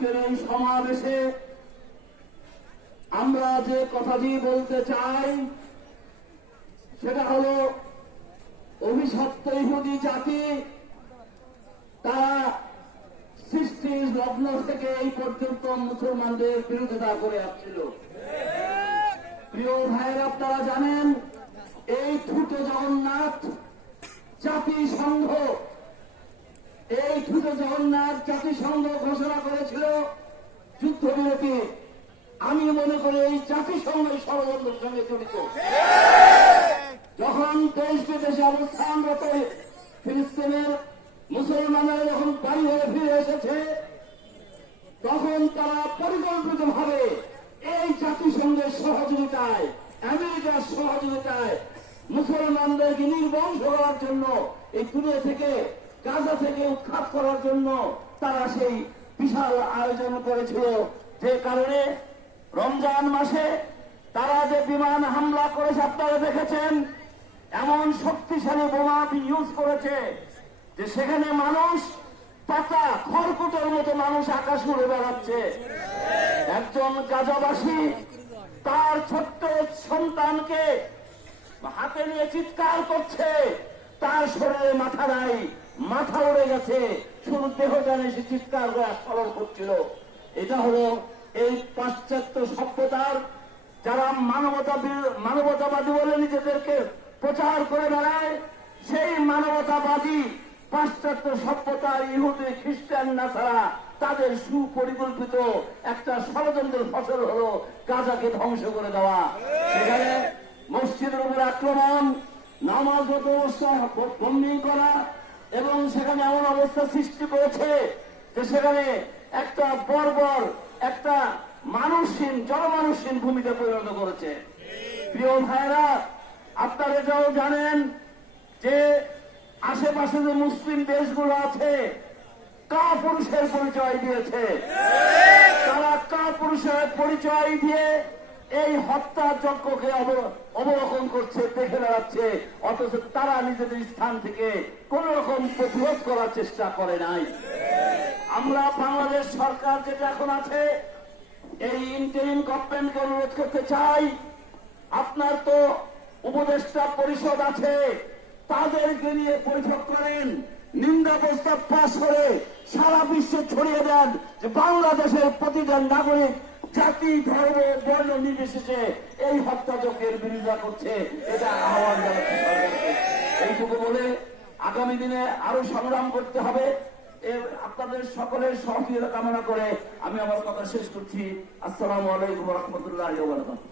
আজকের এই সমাবেশে আমরা যে কথাটি বলতে চাই সেটা হলো অভিশপ্ত ইহুদি জাতি তারা সৃষ্টির লগ্ন থেকে এই পর্যন্ত মুসলমানদের বিরোধিতা করে আসছিল। প্রিয় ভাইয়েরা, আপনারা জানেন এই ঠুটো জগন্নাথ জাতিসংঘ ঘোষণা করেছিল যুদ্ধবিরতি। আমি মনে করি এই জাতিসংঘ ষড়যন্ত্রের সঙ্গে জড়িত। যখন দেশ বিদেশে অবস্থানরত ফিলিস্তিনের মুসলমানরা যখন বাড়ি হয়ে ফিরে এসেছে, তখন তারা পরিকল্পিতভাবে এই জাতিসংঘের সহযোগিতায়, আমেরিকার সহযোগিতায় মুসলমানদেরকে নির্বংশ করার জন্য, এই দুনিয়া থেকে গাজা থেকে উৎখাত করার জন্য তারা সেই বিশাল আয়োজন করেছিল। যে কারণে রমজান মাসে তারা যে বিমান হামলা করেছে আপনারা দেখেছেন, এমন শক্তিশালী বোমা ইউজ করেছে যে সেখানে মানুষ পাতা খড়কুটোর মতো মানুষ আকাশ উড়ে বেড়াচ্ছে। একজন গাজাবাসী তার ছোট্ট সন্তানকে হাতে নিয়ে চিৎকার করছে, তার শরীরে মাথা নাই, মাথা উড়ে গেছে, শুধু দেহটা এসে চিৎকার করে স্মরণ করছিল। এটা হলো এই পাশ্চাত্য সভ্যতার যারা মানবতাবাদী বলে নিজেদেরকে প্রচার করে বেড়ায়, সেই মানবতাবাদী পাশ্চাত্য সভ্যতার ইহুদি খ্রিস্টান নাসারা তাদের সুপরিকল্পিত একটা ষড়যন্ত্রের ফসল হলো গাজাকে ধ্বংস করে দেওয়া। সেখানে মসজিদের উপর আক্রমণ, নামাজরত অবস্থা বন্দী করা এবং সেখানে এমন অবস্থা সৃষ্টি করেছে যে সেখানে একটা বর্বর, একটা মানুষহীন, জনমানুষহীন ভূমিতে পরিণত করেছে। প্রিয় ভাইরা, আপনারা এটাও জানেন যে আশেপাশে যে মুসলিম দেশগুলো আছে কাপুরুষের পরিচয় দিয়েছে। তারা কাপুরুষের পরিচয় দিয়ে এই হত্যা যজ্ঞকে অবলোকন করছে, দেখে বেড়াচ্ছে, অথচ তারা নিজেদের স্থান থেকে কোন রকম প্রতিরোধ করার চেষ্টা করে নাই। আমরা বাংলাদেশ সরকার যেটা এখন আছে, এই ইন্টারিম গভর্নমেন্টকে অনুরোধ করতে চাই, আপনার তো উপদেষ্টা পরিষদ আছে, তাদেরকে নিয়ে বৈঠক করেন, নিন্দা প্রস্তাব পাস করে সারা বিশ্বে ছড়িয়ে দেন যে বাংলাদেশের প্রতিটা নাগরিক জাতি, ধর্ম, বর্ণ নির্বিশেষে এই হত্যাযজ্ঞের বিরোধিতা করছে। এটা আহ্বান জানাচ্ছি সরকারকে। এইটুকু বলে আগামী দিনে আরো সংগ্রাম করতে হবে। আপনাদের সকলের সহযোগিতা কামনা করে আমি আমার কথা শেষ করছি। আসসালামু আলাইকুম ওয়া রাহমাতুল্লাহি ওয়া বারাকাতুহু।